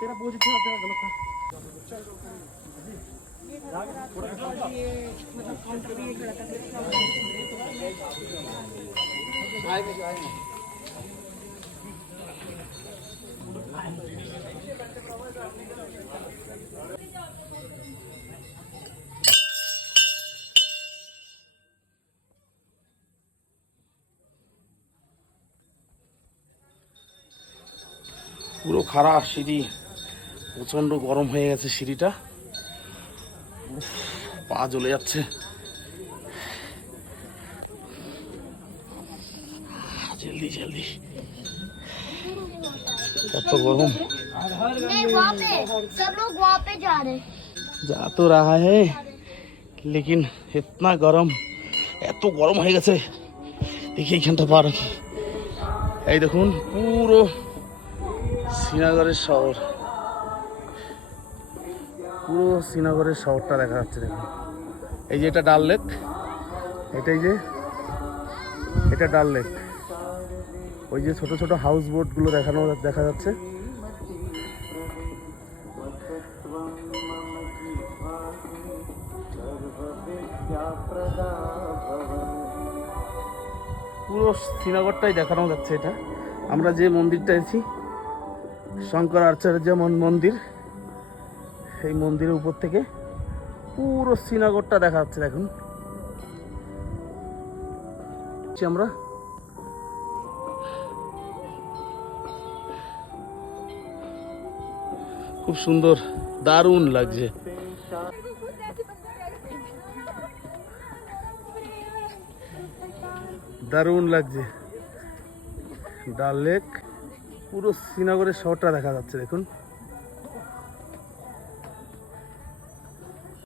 तेरा पॉजिटिव तेरा गलत था। পুরো খারাপ সিঁড়ি, প্রচন্ড গরম হয়ে গেছে সিঁড়িটা, পা জ্বলে যাচ্ছে। জলদি জলদি, এত গরম। सब लोग वहाँ पे जा रहे हैं। जा तो रहा है लेकिन इतना गरम, এত গরম হয়ে গেছে। দেখি এইখানটা পার, এই দেখুন পুরো শ্রীনগরের শহর, পুরো শ্রীনগরের শহরটা দেখা যাচ্ছে। দেখুন এই যে এটা ডাল লেক, এটাই যে এটা ডাল লেক, ওই যে ছোট ছোট হাউস বোটগুলো দেখা যাচ্ছে। পুরো শ্রীনগরটাই দেখানো যাচ্ছে। এটা আমরা যে মন্দিরটা এসেছি, শঙ্কর আচার্য মন্দির, সেই মন্দিরের উপর থেকে পুরো শ্রীনগরটা দেখা যাচ্ছে। দেখুন আমরা খুব সুন্দর, দারুণ লাগছে। দারুণ লাগছে ডাল লেক, পুরো শ্রীনগরের শহরটা দেখা যাচ্ছে। দেখুন